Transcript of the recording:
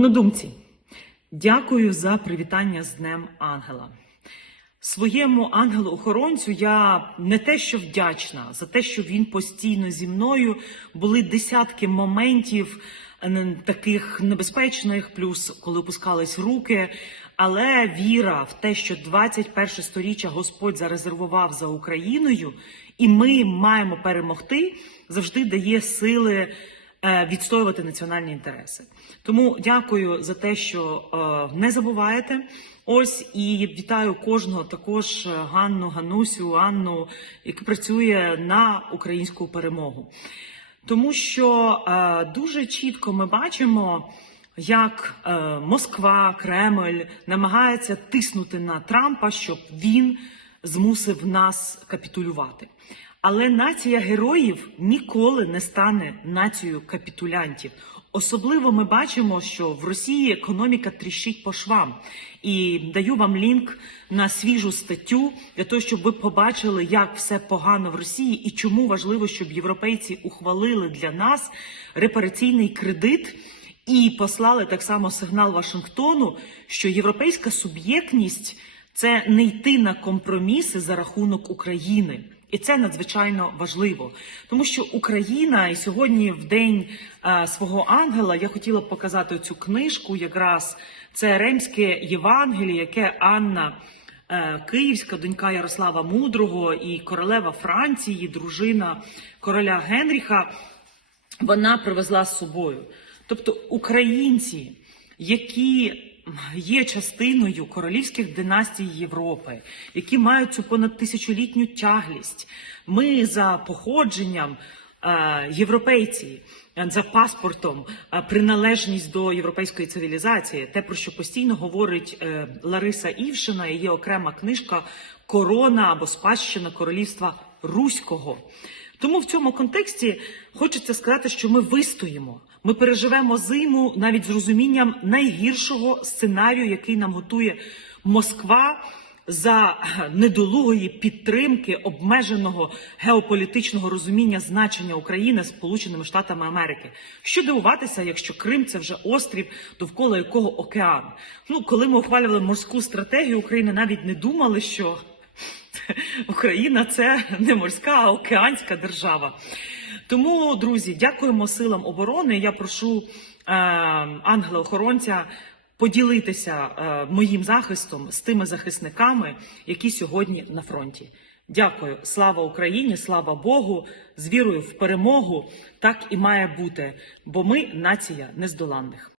Однодумці, дякую за привітання з Днем Ангела. Своєму ангелу-охоронцю я не те, що вдячна за те, що він постійно зі мною були десятки моментів таких небезпечних, плюс коли опускались руки. Але віра в те, що 21 сторіччя Господь зарезервував за Україною, і ми маємо перемогти, завжди дає сили відстоювати національні інтереси. Тому дякую за те, що е, не забуваєте. Ось і вітаю кожного також е, Ганну, Ганусю, Анну, яка працює на українську перемогу. Тому що е, дуже чітко ми бачимо, як е, Москва, Кремль намагається тиснути на Трампа, щоб він змусив нас капітулювати. Але нація героїв ніколи не стане нацією капітулянтів. Особливо ми бачимо, що в Росії економіка тріщить по швам. І даю вам лінк на свіжу статтю для того, щоб ви побачили, як все погано в Росії і чому важливо, щоб європейці ухвалили для нас репараційний кредит. І послали так само сигнал Вашингтону, що європейська суб'єктність це не йти на компроміси за рахунок України. І це надзвичайно важливо, тому що Україна і сьогодні, в день е, свого ангела, я хотіла б показати цю книжку. Якраз це Ремське Євангеліє, яке Анна е, Київська, донька Ярослава Мудрого і королева Франції, дружина короля Генріха, вона привезла з собою. Тобто українці, які є частиною королівських династій Європи, які мають цю понад тисячолітню тяглість. Ми за походженням е, європейці. е, За паспортом е, приналежність до європейської цивілізації, те про що постійно говорить Лариса Івшина, є окрема книжка Корона або спадщина королівства Руського. Тому в цьому контексті хочеться сказати, що ми вистоїмо. Ми переживемо зиму навіть з розумінням найгіршого сценарію, який нам готує Москва за недолугої підтримки обмеженого геополітичного розуміння значення України Сполученими Штатами Америки. Що дивуватися, якщо Крим це вже острів, довкола якого океан. Ну, коли ми ухвалювали морську стратегію України, навіть не думали, що Україна це не морська, а океанська держава. Тому, друзі, дякуємо силам оборони. Я прошу е, ангела-охоронця поділитися е, моїм захистом з тими захисниками, які сьогодні на фронті. Дякую, слава Україні, слава Богу, з вірою в перемогу. Так і має бути, бо ми нація нездоланних.